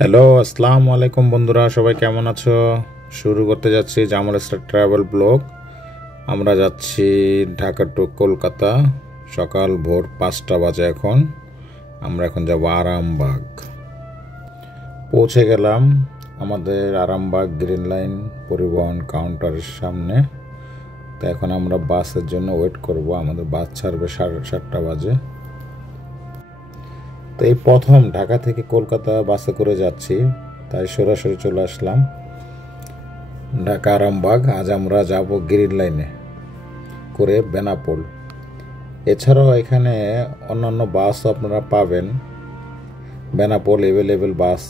Hello, আসসালামু আলাইকুম বন্ধুরা, সবাই কেমন আছো? শুরু করতে যাচ্ছি জামাল স্টার ট্রাভেল ব্লগ। আমরা যাচ্ছি ঢাকা টু কলকাতা। সকাল ভোর 5টা বাজে এখন। আমরা এখন যাব আরামবাগ। পৌঁছে গেলাম আমাদের আরামবাগ গ্রিন লাইন পরিবহন কাউন্টারের সামনে। তো এখন আমরা বাসের জন্য ওয়েট করব। আমাদের বাস ছাড়বে 7:30 বাজে। তো এই প্রথম ঢাকা থেকে কলকাতা বাসে করে যাচ্ছি, তাই সরাসরি চলে আসলাম ঢাকা আরামবাগ। আজ আমরা যাব গ্রিন লাইনে করে বেনাপোল। এছাড়াও এখানে অন্যান্য বাসও আপনারা পাবেন। বেনাপোল অ্যাভেলেবেল বাস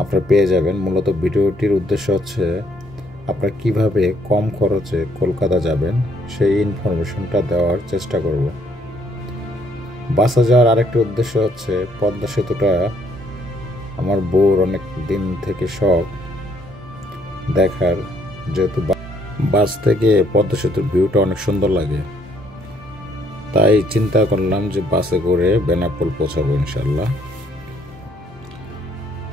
আপনারা পেয়ে যাবেন। মূলত ভিডিওটির উদ্দেশ্য হচ্ছে আপনারা কিভাবে কম খরচে কলকাতা যাবেন সেই ইনফরমেশনটা দেওয়ার চেষ্টা করব। বাসে যাওয়ার আরেকটি উদ্দেশ্য হচ্ছে পদ্মা সেতুটা আমার বউর অনেক দিন থেকে শখ দেখার, যেহেতু বাস থেকে পদ্মা সেতুর ভিউটা অনেক সুন্দর লাগে। তাই চিন্তা করলাম যে বাসে করে বেনাপোল পৌঁছাবো ইনশাল্লাহ।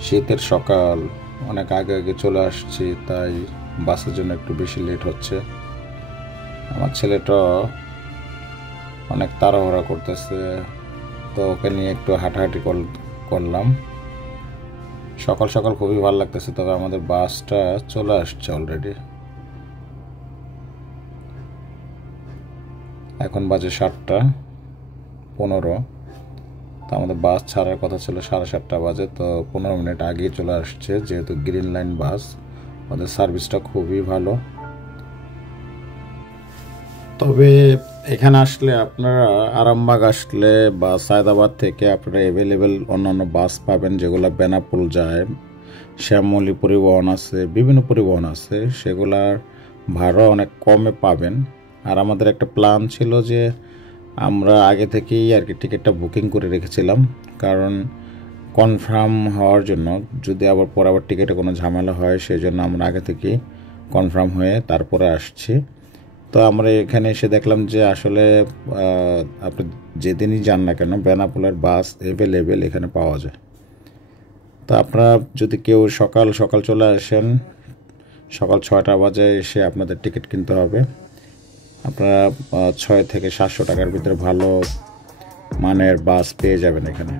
শীতের সকাল, অনেক আগে আগে চলে আসছি, তাই বাসের জন্য একটু বেশি লেট হচ্ছে। আমার ছেলেটা অনেক তাড়াহুড়া করতেছে, তো ওকে নিয়ে একটু হাঁটাহাঁটি করলাম। সকাল সকাল খুবই ভালো লাগতেছে, তবে আমাদের বাসটা চলে আসছে অলরেডি। এখন বাজে 7:15। তো আমাদের বাস ছাড়ার কথা ছিল 7:30 বাজে, তো 15 মিনিট আগেই চলে আসছে। যেহেতু গ্রিন লাইন বাস, ওদের সার্ভিসটা খুবই ভালো। তবে এখানে আসলে আপনারা আরামবাগ আসলে বা সায়দাবাদ থেকে আপনারা অ্যাভেলেবেল অন্যান্য বাস পাবেন, যেগুলো বেনাপোল যায়। শ্যামলী পরিবহন আছে, বিভিন্ন পরিবহন আছে, সেগুলার ভাড়া অনেক কমে পাবেন। আর আমাদের একটা প্ল্যান ছিল যে আমরা আগে থেকেই আর কি টিকিটটা বুকিং করে রেখেছিলাম, কারণ কনফার্ম হওয়ার জন্য, যদি আবার পরে আবার টিকিটে কোনো ঝামেলা হয় সেই জন্য আমরা আগে থেকেই কনফার্ম হয়ে তারপরে আসছি। তো আমরা এখানে এসে দেখলাম যে আসলে আপনি যেদিনই যান না কেন বেনাপোলের বাস অ্যাভেলেবেল এখানে পাওয়া যায়। তো আপনারা যদি কেউ সকাল সকাল চলে আসেন, সকাল 6টা বাজে এসে আপনাদের টিকিট কিনতে হবে। আপনারা 6 থেকে 700 টাকার ভিতরে ভালো মানের বাস পেয়ে যাবেন এখানে।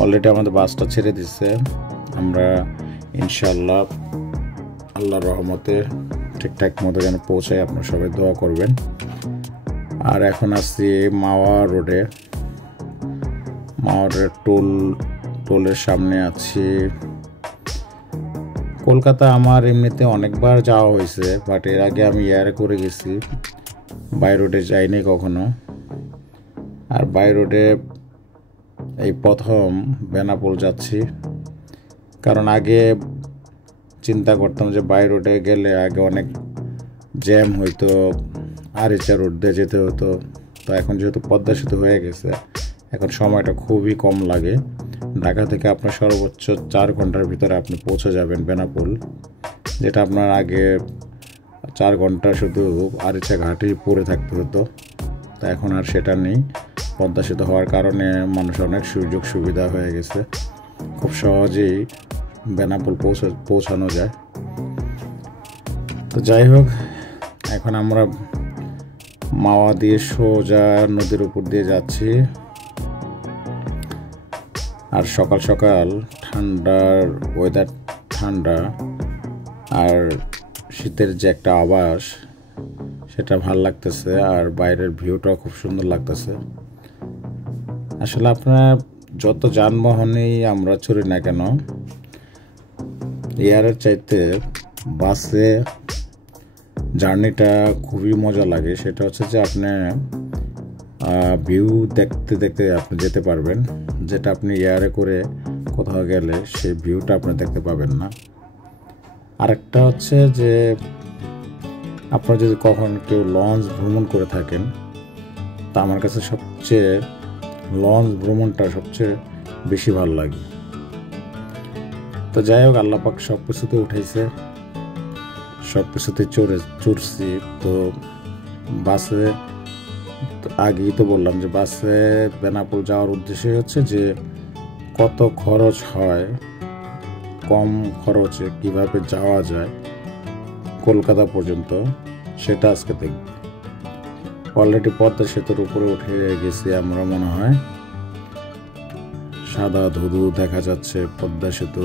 অলরেডি আমাদের বাসটা ছেড়ে দিচ্ছে। আমরা ইনশাল্লাহ আল্লাহর রহমতে ঠিকঠাক মতো যেন পৌঁছায়, আপনারা সবাই দোয়া করবেন। আর এখন আসছি মাওয়া রোডে। মাওয়া রোডের টোলের সামনে আছি। কলকাতা আমার এমনিতে অনেকবার যাওয়া হয়েছে, বাট এর আগে আমি এয়ারে করে গেছি, বাই রোডে যাইনি কখনো। আর বাই রোডে এই প্রথম বেনাপোল যাচ্ছি, কারণ আগে চিন্তা করতাম যে বাই রোডে গেলে আগে অনেক জ্যাম হইতো, আরিচা রোড দিয়ে যেতে হতো। তো এখন যেহেতু পদ্মা সেতু হয়ে গেছে, এখন সময়টা খুবই কম লাগে। ঢাকা থেকে আপনার সর্বোচ্চ 4 ঘন্টার ভিতরে আপনি পৌঁছে যাবেন বেনাপোল, যেটা আপনার আগে 4 ঘন্টা শুধু আরিচা ঘাটেই পড়ে থাকতে হতো। তা এখন আর সেটা নেই। পদ্মা সেতু হওয়ার কারণে মানুষ অনেক সুযোগ সুবিধা হয়ে গেছে, খুব সহজেই বেনাপোল পৌঁছানো যায়। তো যাই হোক, এখন আমরা মাওয়া দিয়ে সোজা নদীর উপর দিয়ে যাচ্ছি। আর সকাল সকাল ঠান্ডার ওয়েদার, ঠান্ডা আর শীতের যে একটা আভাস, সেটা ভাল লাগতেছে। আর বাইরের ভিউটাও খুব সুন্দর লাগতেছে। আসলে আপনার যত যানবাহনেই আমরা চড়ি না কেন, এয়ারের চাইতে বাসে জার্নিটা খুবই মজা লাগে। সেটা হচ্ছে যে আপনি ভিউ দেখতে দেখতে আপনি যেতে পারবেন, যেটা আপনি এয়ারে করে কোথাও গেলে সেই ভিউটা আপনি দেখতে পাবেন না। আরেকটা হচ্ছে যে আপনারা যদি কখন কেউ লঞ্চ ভ্রমণ করে থাকেন, তা আমার কাছে সবচেয়ে লঞ্চ ভ্রমণটা সবচেয়ে বেশি ভালো লাগে। তো যাই হোক, আল্লাহ পাক সব কিছুতে উঠাইছে, সব কিছুতে চড়ছি। তো বাসে আগেই তো বললাম যে বাসে বেনাপোল যাওয়ার উদ্দেশ্য হচ্ছে যে কত খরচ হয়, কম খরচে কিভাবে যাওয়া যায় কলকাতা পর্যন্ত, সেটা আজকে দেখব। অলরেডি পদ্মা সেতুর উপরে উঠে গেছি আমরা, মনে হয় সাদা ধুধু দেখা যাচ্ছে পদ্মা সেতু।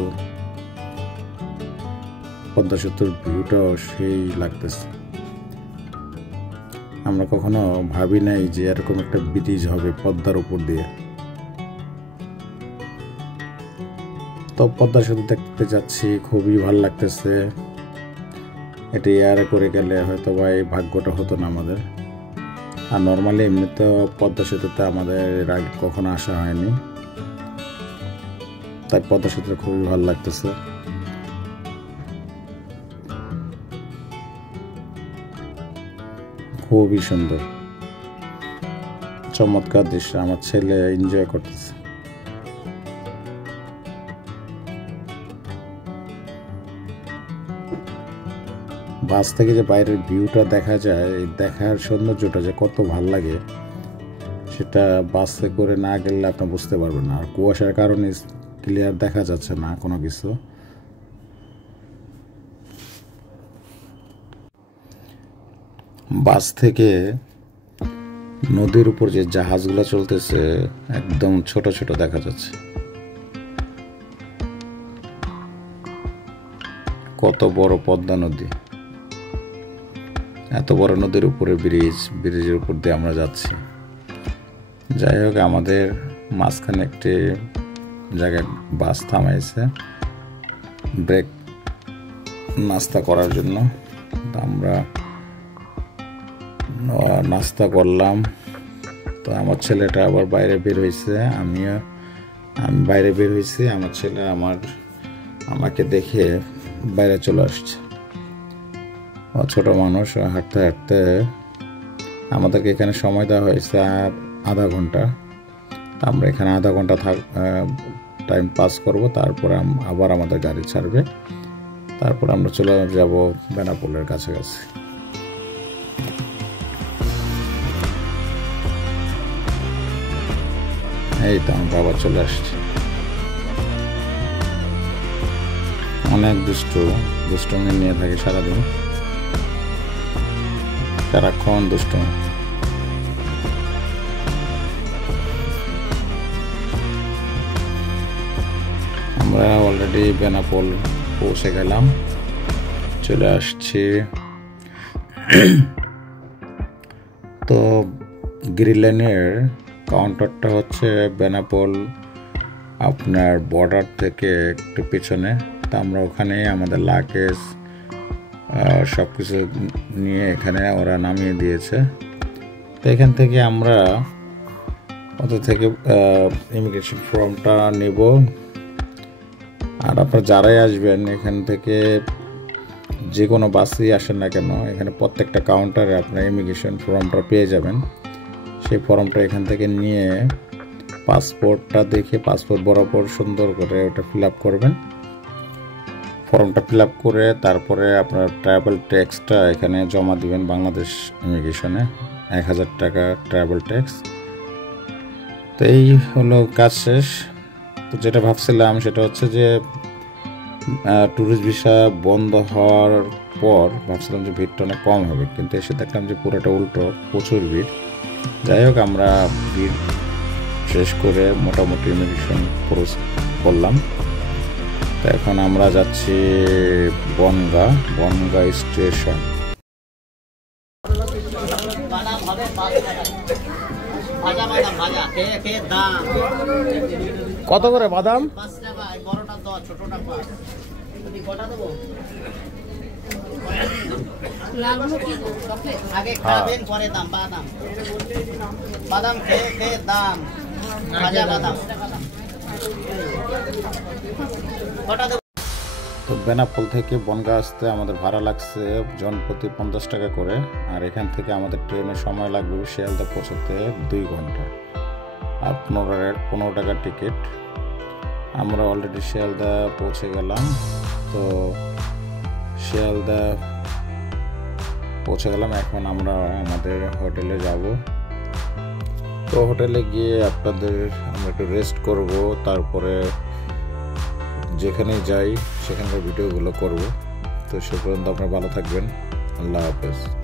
পদ্মা সেতুর ভিউটাও সেই লাগতেছে। আমরা কখনো ভাবি নাই যে এরকম একটা ব্রিজ হবে পদ্মার উপর দিয়ে। তো পদ্মা সেতু দেখতে যাচ্ছি, খুবই ভালো লাগতেছে। এটি এয়ারে করে গেলে হয়তো বা এই ভাগ্যটা হতো না আমাদের। আর নর্মালি এমনিতে পদ্মা সেতুতে আমাদের এর আগে কখনো আসা হয়নি, তাই পদ্মা সেতুটা খুবই ভালো লাগতেছে। খুবই সুন্দর, চমৎকার দৃশ্য। আমার ছেলে এনজয় করতেছে। বাস থেকে যে বাইরের ভিউটা দেখা যায়, দেখার সৌন্দর্যটা যে কত ভাল লাগে, সেটা বাসে করে না গেলে আপনি বুঝতে পারবেন না। আর কুয়াশার কারণে ক্লিয়ার দেখা যাচ্ছে না কোনো কিছু। বাস থেকে নদীর উপর যে জাহাজগুলো চলতেছে একদম ছোট ছোট দেখা যাচ্ছে। কত বড় পদ্মা নদী, এত বড় নদীর উপরে ব্রিজের উপর দিয়ে আমরা যাচ্ছি। যাই হোক, আমাদের মাঝখানে একটি জায়গায় বাস থামাইছে ব্রেক নাস্তা করার জন্য। আমরা নাস্তা করলাম। তো আমার ছেলেটা আবার বাইরে বের হয়েছে, আমি বাইরে বের হয়েছি। আমার ছেলে আমাকে দেখে বাইরে চলে আসছে। ছোট মানুষ, হাঁটতে হাঁটতে আমাদেরকে এখানে সময় দেওয়া হয়েছে আধা ঘন্টা। আমরা এখানে আধা ঘন্টা টাইম পাস করব, তারপরে আবার আমাদের গাড়ি ছাড়বে। তারপর আমরা চলে যাব বেনাপোলের কাছাকাছি। এই তো আমার বাবা চলে আসছে। অনেক দুষ্টুমি নিয়ে থাকে সারাদিন, সারাক্ষণ দুষ্টুমি। আমরা অলরেডি বেনাপোল পৌঁছে গেলাম, চলে আসছি। তো গ্রিনল্যান্ডের কাউন্টারটা হচ্ছে বেনাপোল আপনার বর্ডার থেকে একটু পিছনে। তা আমরা ওখানে আমাদের লাগেজ সব কিছু নিয়ে এখানে ওরা নামিয়ে দিয়েছে। তো এখান থেকে আমরা ওদের থেকে ইমিগ্রেশন ফর্মটা নেব। আর আপনারা যারাই আসবেন এখান থেকে, যে কোনো বাসেই আসেন না কেন, এখানে প্রত্যেকটা কাউন্টারে আপনার ইমিগ্রেশন ফর্মটা পেয়ে যাবেন। সেই ফর্মটা এখান থেকে নিয়ে পাসপোর্টটা দেখে পাসপোর্ট বরাবর সুন্দর করে ওটা ফিল আপ করবেন। ফর্মটা ফিল আপ করে তারপরে আপনার ট্রাভেল ট্যাক্সটা এখানে জমা দিবেন বাংলাদেশ ইমিগ্রেশনে, 1000 টাকা ট্রাভেল ট্যাক্স। তো এই হলো কাজ শেষ। তো যেটা ভাবছিলাম সেটা হচ্ছে যে ট্যুরিস্ট ভিসা বন্ধ হওয়ার পর ভাবছিলাম যে ভিড়টা অনেক কম হবে, কিন্তু এসে দেখলাম যে পুরোটা উল্টো, প্রচুর ভিড়। যাই হোক, আমরা ভিড় শেষ করে মোটামুটি ইমিগ্রেশন করলাম। তো এখন আমরা যাচ্ছি বনগাঁ স্টেশন। কত করে বাদাম? আগে খাবেন পরে দাম। বাদাম খেয়ে দাম, ভাজা বাদাম। তো বেনাপোল থেকে বনগাঁ আসতে আমাদের ভাড়া লাগছে জনপ্রতি 50 টাকা করে। আর এখান থেকে আমাদের ট্রেনের সময় লাগবে শিয়ালদা পৌঁছতে 2 ঘন্টা আর 15 টাকার টিকিট। আমরা অলরেডি শিয়ালদা পৌঁছে গেলাম। তো শিয়ালদা পৌঁছে গেলাম, এখন আমরা আমাদের হোটেলে যাব। তো হোটেলে গিয়ে আপনাদের আমরা একটু রেস্ট করব, তারপরে যেখানে যাই সেখানকার ভিডিওগুলো করব। তো সে পর্যন্ত আপনারা ভালো থাকবেন। আল্লাহ হাফেজ।